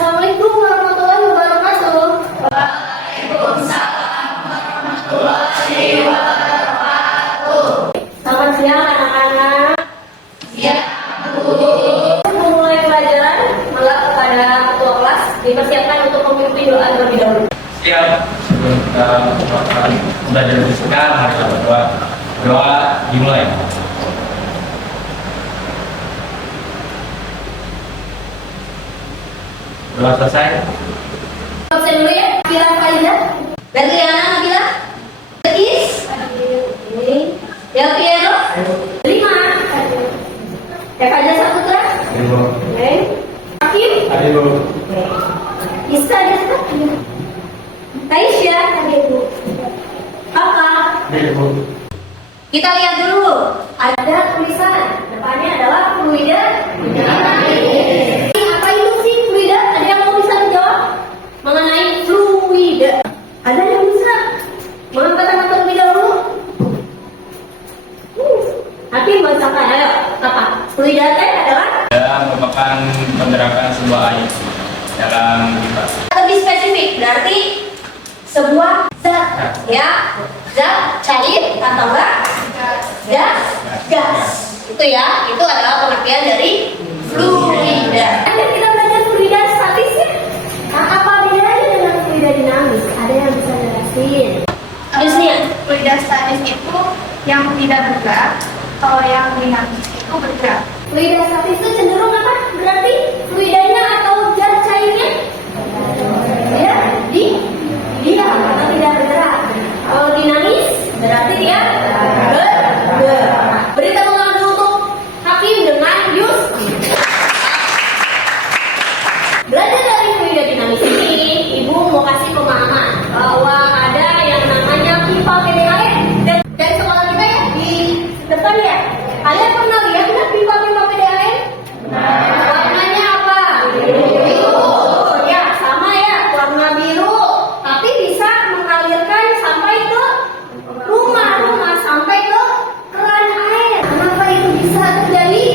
Assalamualaikum warahmatullahi wabarakatuh. Waalaikumsalam warahmatullahi wabarakatuh. Selamat siang anak-anak. Siang, Bu. Memulai pelajaran, maka kepada ketua kelas dipersiapkan untuk memimpin doa terlebih dahulu. Siap. Sebelum kita melakukan pembelajaran fisika, mari kita berdoa. Doa dimulai. Doa selesai. Absen dulu ya. Nabila Faiza. Berliana Nabila. Betis. Ini. Del Piero. 5. Eka Jasa Putra. Oke. Hakim. Isa Jasa. Taisya. Kakak. Kita lihat dulu. Ada tulisan. Depannya adalah fluida dinamis. Apa itu sih fluida? Ada yang mau bisa menjawab mengenai fluida? Ada yang bisa mengangkat tangan terlebih dahulu? Hakim bacakan. Ayo. Apa? Fluida teh adalah Merupakan penggerakan sebuah air dalam pipa. lebih spesifik, berarti sebuah zat, ya, zat cair atau enggak gas, itu ya, itu adalah pengertian dari fluida. Ada kita belajar fluida statis ya. Nah, apa bedanya dengan fluida dinamis? Ada yang bisa jelasin? Yusnia. Fluida statis itu yang tidak bergerak, kalau yang dinamis itu bergerak. Fluida statis itu cenderung apa? Berarti fluidanya atau zat cairnya ya diam atau tidak bergerak. Kalau dinamis berarti dia bergerak. Beri tepuk tangan dulu untuk Hakim dengan Yus. Belajar dari fluida dinamis ini, Ibu mau kasih pemahaman bahwa ada yang namanya pipa PDAM dan sekolah kita ya di depan ya. Kalian pernah lihat nggak pipa-pipa PDAM? Warnanya apa? Biru. Ya, sama ya, warna biru. Tapi bisa mengalirkan sampai ke rumah sampai ke keran air. Kenapa itu bisa terjadi?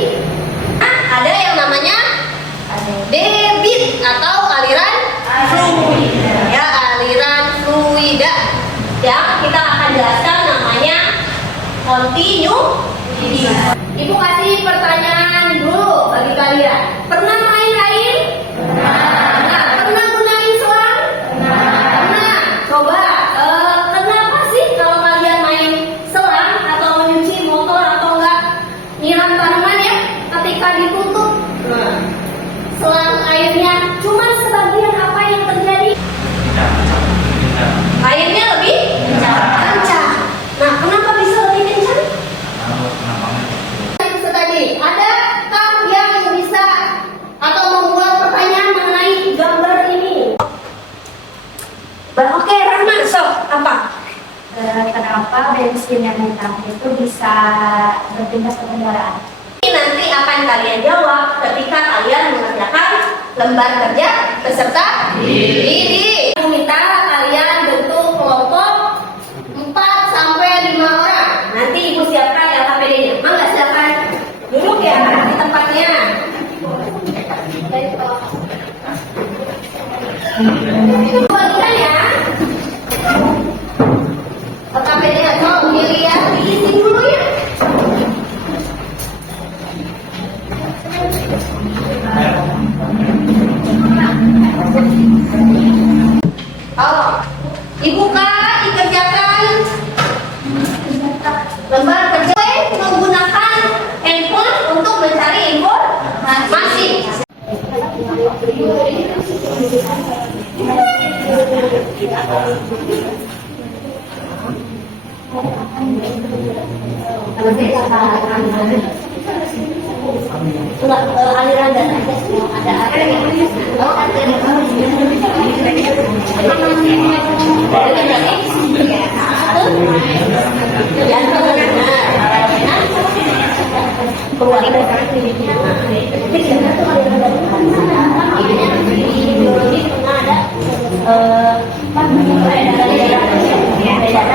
Nah, ada yang namanya debit atau aliran fluida. Ya, aliran fluida. Ya, kita akan jelaskan namanya kontinuitas. Ibu kasih pertanyaan dulu bagi kalian. Pernah main air? Pernah. Pernah gunain selang? Pernah. Coba, kenapa sih kalau kalian main selang atau menyuci motor atau enggak nyiram tanaman ya, ketika ditutup, selang airnya cuma sebagian, apa yang terjadi? Airnya lebih kencang. Nah, kenapa bisa lebih kencang? Itu tadi. Adakah yang bisa atau membuat pertanyaan mengenai gambar ini? Oke, Rahman, sok apa? Kenapa bensin yang hitam itu bisa berpindah ke kendaraan? Ini nanti akan kalian jawab ketika kalian mengerjakan lembar kerja beserta diri. Aku minta kalian bentuk kelompok 4 sampai 5 orang. Nanti Ibu siapkan LKPD-nya. Mangga silakan duduk ya di tempatnya. Bagikan ya. LKPD-nya tolong dilihat, diisi dulu ya. Oh, dibuka, dikerjakan lembar kerja menggunakan handphone untuk mencari informasi. Enggak, aliran dana ada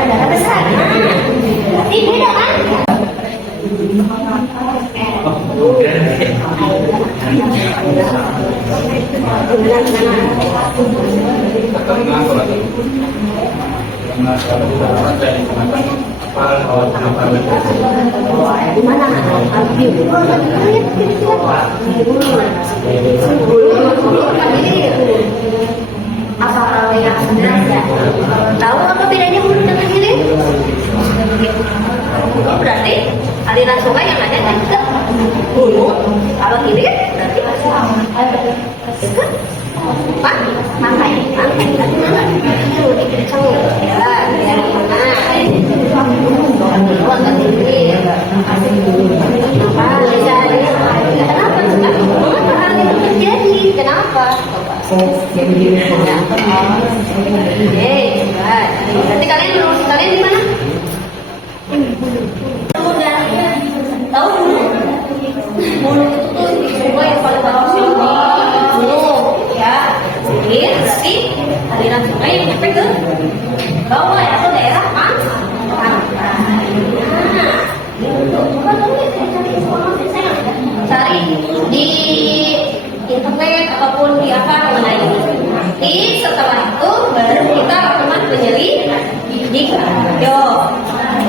dana besar. Ini beda kan? Gimana Gimana? Apa kalau yang sebenarnya? Tahu apa bedanya hulu dengan hilir? Berarti aliran sungai yang ada di dekat hulu. Kalau hilir berarti dekat pantai. Dari mana? Itu di Kencang. Ya, dari mana? Luar dari hilir. Kenapa hal itu terjadi? Kenapa? Berarti kalian di mana? Tahu hulu? Hulu itu tuh sungai yang paling bawah sini. Ya, jadi berarti aliran sungai yang sampai ke bawah atau daerah cari di internet ataupun di apa mengenai ini. Nanti setelah itu baru kita rekaman penyelidik. Yo,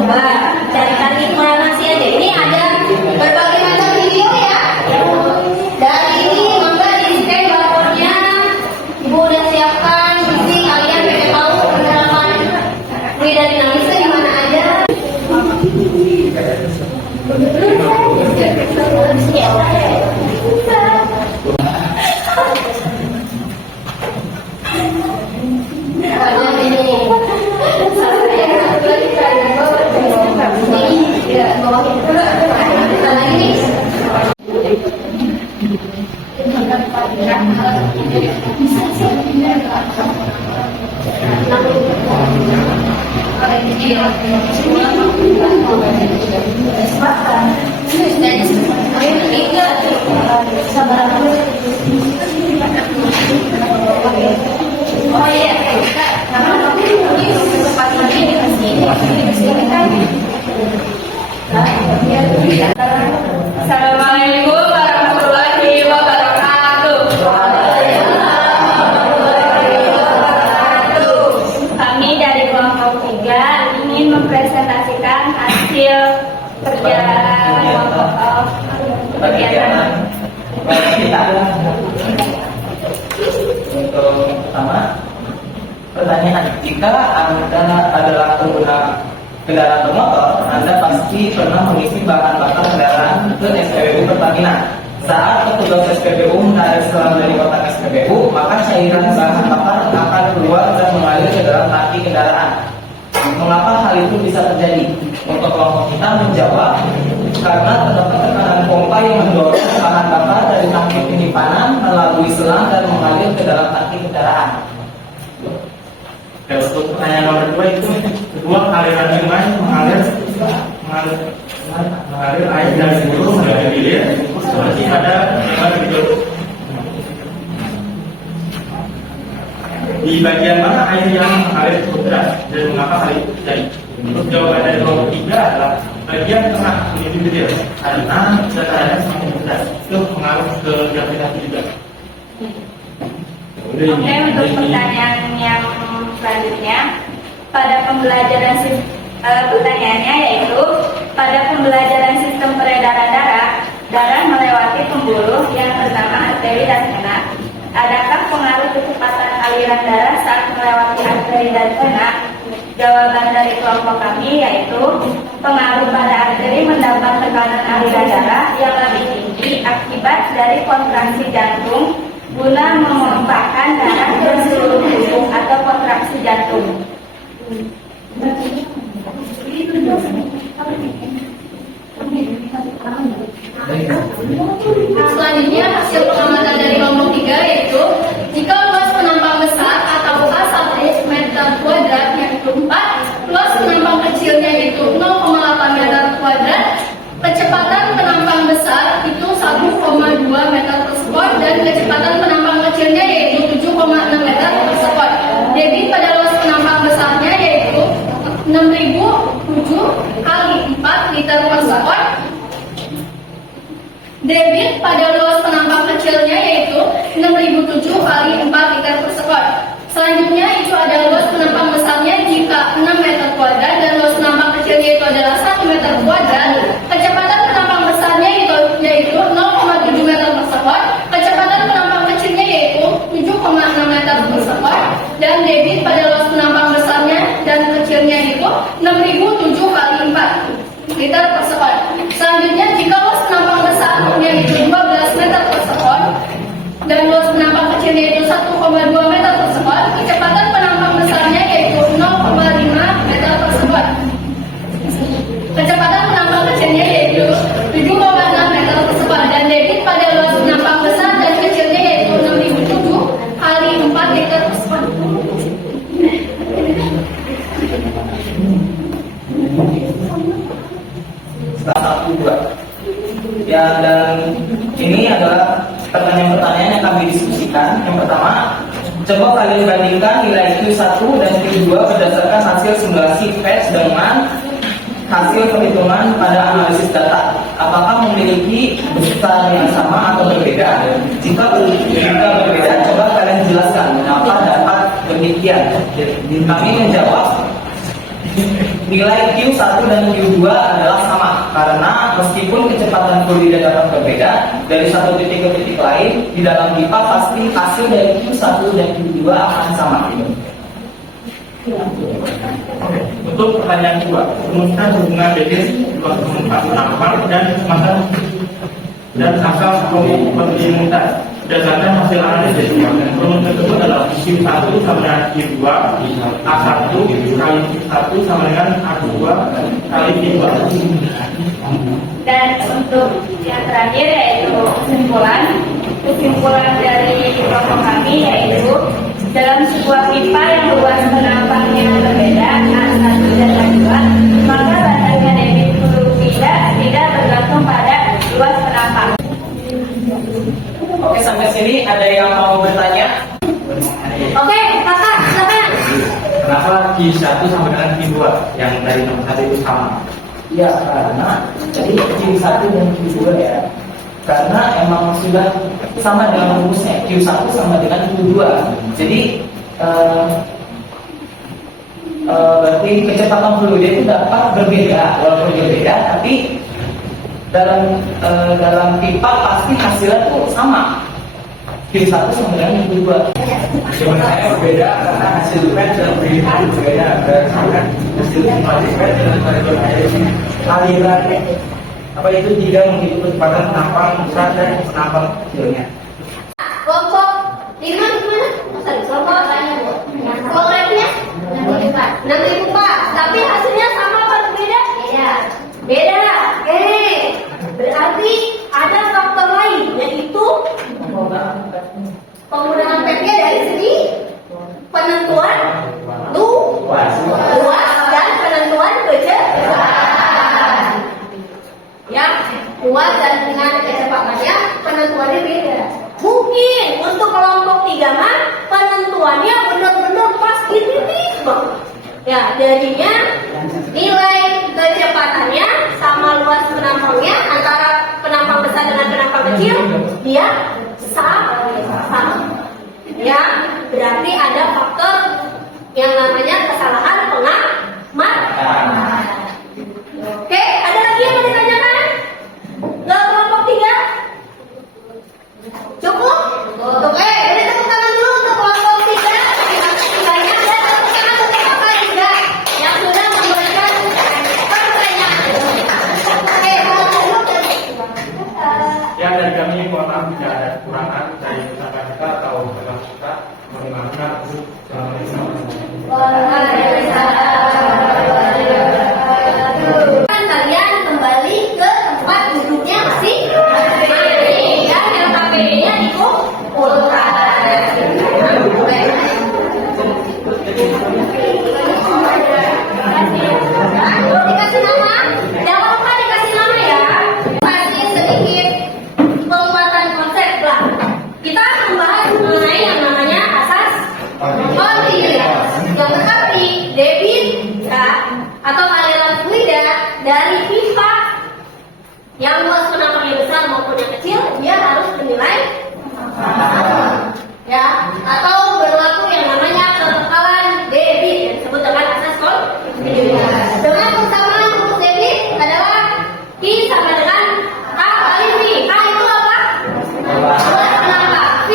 coba carikan informasi aja. Ini ada berbagai macam video ya. Dari ini maka di scan barcode-nya. Ibu udah siapkan. Nanti kalian pengen tahu penerapan fluida dinamisnya di mana aja. Assalamualaikum warahmatullahi wabarakatuh. Kami dari kelompok 3 ingin mempresentasikan hasil kerja kelompok kegiatan. Untuk pertama, pertanyaan, jika Anda adalah pengguna kendaraan bermotor, Anda pasti pernah mengisi bahan bakar kendaraan ke SPBU Pertamina. Saat petugas SPBU menarik selang dari kotak SPBU, maka cairan bahan bakar akan keluar dan mengalir ke dalam tangki kendaraan. Mengapa hal itu bisa terjadi? Untuk kelompok kita menjawab, karena terdapat tekanan pompa yang mendorong bahan bakar dari tangki penyimpanan melalui selang dan mengalir ke dalam tangki kendaraan. Dan untuk pertanyaan nomor 2 itu, kedua aliran sungai mengalir air dari hulu menuju hilir seperti pada gambar berikut. Di bagian mana air yang mengalir cukup deras dan mengapa hal itu terjadi? Untuk jawaban dari kelompok 3 adalah bagian tengah menuju hilir karena datarannya semakin deras, itu mengaruh ke gravitasi juga. Oke, untuk pertanyaan yang selanjutnya, pada pembelajaran pertanyaannya yaitu pada pembelajaran sistem peredaran darah melewati pembuluh yang pertama arteri dan vena. Adakah pengaruh kecepatan aliran darah saat melewati arteri dan vena? Jawaban dari kelompok kami yaitu pengaruh pada arteri mendapat tekanan aliran darah yang lebih tinggi akibat dari kontraksi jantung guna memompahkan darah ke seluruh tubuh atau kontraksi jantung. Selanjutnya hasil pengamatan dari kelompok 3 yaitu jika luas penampang besar atau A1 meter kuadrat yaitu 4, luas penampang kecilnya yaitu 0,8 meter kuadrat, kecepatan penampang besar itu 1,2 meter per sekon dan kecepatan penampang kecilnya yaitu 7,6 meter per sekon. Debit pada luas penampang besarnya yaitu 6.007 kali 4 liter per sekon. Debit pada luas penampang kecilnya yaitu 6.007 kali 4 liter per sekon. Selanjutnya itu ada luas penampang besarnya jika 6 meter kuadrat dan luas penampang kecilnya itu dan ini adalah pertanyaan-pertanyaan yang kami diskusikan. Yang pertama, coba kalian bandingkan nilai Q1 dan Q2 berdasarkan hasil simulasi PES dengan hasil perhitungan pada analisis data. Apakah memiliki besar yang sama atau berbeda? Jika berbeda, coba kalian jelaskan mengapa dapat demikian. Kami menjawab nilai Q1 dan Q2 adalah sama karena meskipun kecepatan fluida dapat berbeda dari satu titik ke titik lain, di dalam pipa pasti hasil dari Q1 dan Q2 akan sama. Oke, untuk pertanyaan kedua, rumuskan hubungan Davis luas penumpang penampang dan kecepatan dan asal kontinuitas berdasarkan hasil analisis. Rumus tersebut adalah Q1 sama dengan Q2, A1 kali Q1 sama dengan A2 kali Q2. Dan untuk yang terakhir yaitu kesimpulan dari kelompok kami yaitu dalam sebuah pipa yang luas penampangnya berbeda A1 dan A2, maka batasnya debit fluida tidak bergantung pada luas penampang. Oke, sampai sini ada yang mau bertanya? Oke, kakak, silakan. Kenapa Q1 sama dengan Q2 yang dari nomor 1 itu sama? Ya, karena jadi Q1 dan Q2 ya. Karena emang sudah sama dengan rumusnya, Q1 sama dengan Q2. Jadi berarti kecepatan fluida itu dapat berbeda, walaupun berbeda, tapi dalam pipa pasti hasilnya tuh sama. Q1 sama dengan Q2. Sebenarnya berbeda karena hasil PET dan perhitungan berbeda. Berdasarkan hasil simulasi PET dan perhitungan aliran apa itu tidak mengikuti kecepatan penampang besar dan penampang kecilnya. Kelompok 5 gimana? Kelompok tanya bu. Kelompoknya 6.004. Tapi hasilnya sama apa berbeda? Beda. Berarti ada faktor lain yaitu penggunaan PET-nya dari segi penentuan luas dan penentuan kecepatan. Ya, luas dan dengan kecepatannya penentuannya beda. Mungkin untuk kelompok 3 mah penentuannya benar-benar pas di titik bang. Ya, jadinya nilai kecepatannya sama luas penampangnya antara penampang besar dengan penampang kecil dia sama. Ya, berarti ada faktor yang namanya kesalahan pengamatan. Oke, ada lagi yang mau ditanyakan? Ke kelompok 3? Cukup? Oke, beri tepuk tangan dulu untuk kelompok 3. Banyak dan tepuk tangan untuk kelompok 3 yang sudah memberikan pertanyaan. Oke, Ya, dari kami mohon maaf jika ada kekurangan dari usaha kita atau dalam kita mengimakan untuk kalian kembali ke tempat duduknya masing-masing dan yang KPD-nya dikumpulkan. Dikasih nama, jangan lupa dikasih nama ya. Kasih sedikit penguatan konsep lah. Kita membahas mengenai yang namanya asas kontinuitas. Yang berarti debit ya, atau aliran fluida dari pipa yang luas penampangnya besar maupun yang kecil, dia harus bernilai ya, atau berlaku yang namanya kekekalan debit yang disebut dengan asas kontinuitas. Dengan persamaan rumus debit adalah I sama dengan K kali V. K itu apa? Luas penampang. V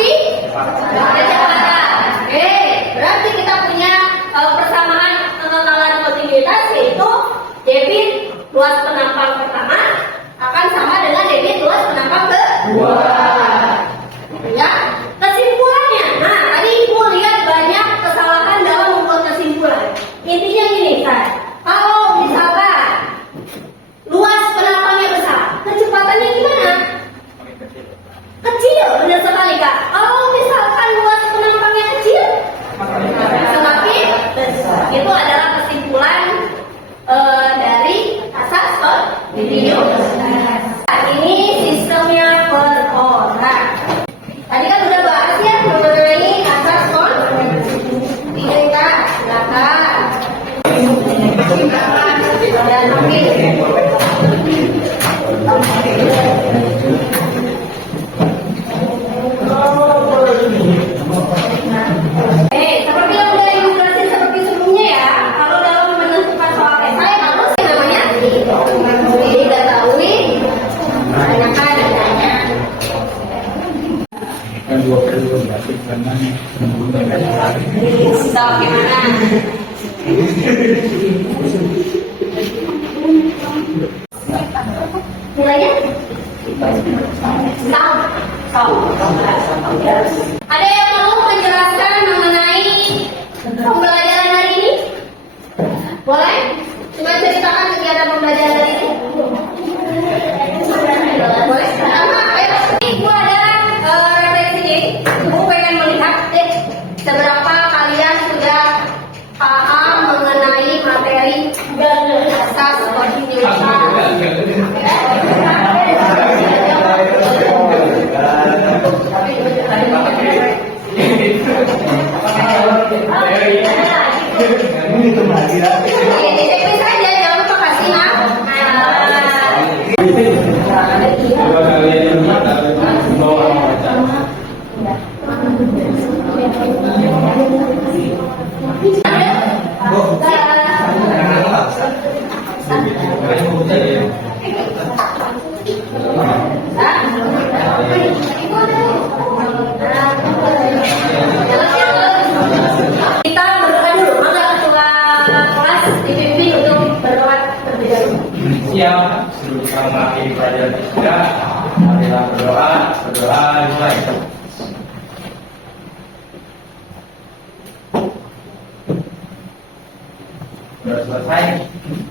kecepatan. Oke, berarti kita punya persamaan kekekalan kontinuitas yaitu debit luas penampang pertama akan sama dengan debit luas penampang kedua. Ya, kesimpulannya. Nah, tadi Ibu lihat banyak kesalahan dalam membuat kesimpulan. Intinya gini, Kak. Kalau misalkan luas penampangnya besar, kecepatannya gimana? Kecil, benar sekali, Kak. Kalau misalkan luas penampangnya kecil, semakin besar. Itu adalah kesimpulan dari asas kontinuitas. Ini sisi Seperti yang udah ilustrasi seperti sebelumnya ya, kalau dalam menentukan soal esai harus yang namanya diketahui tanyakan adanya. Stop gimana? Mulainya? Ada yang mau menjelaskan mengenai pembelajaran hari ini? Boleh? Coba ceritakan kegiatan pembelajaran hari ini. Boleh? Pertama, ibu ada refleksi. Ibu pengen melihat seberapa kalian sudah paham mengenai materi asas kontinuitas. Dicek saja, jangan lupa kasih kita berdoa dulu, maka ketua kelas dipimpin untuk berdoa terlebih dahulu. Siap, sebelum kita mengakhiri pelajaran kita, marilah berdoa dimulai. Sudah selesai.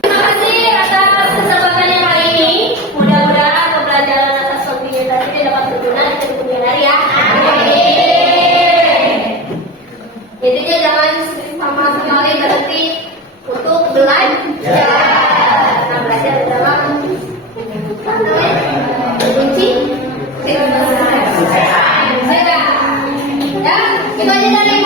Terima kasih atas kesempatannya kali ini. Mudah-mudahan pembelajaran atas kontinuitas ini dapat berguna di kemudian hari ya. Intinya jangan sama sekali berhenti untuk belajar. Nah, belajar adalah kunci sukses. Ya, itu aja dari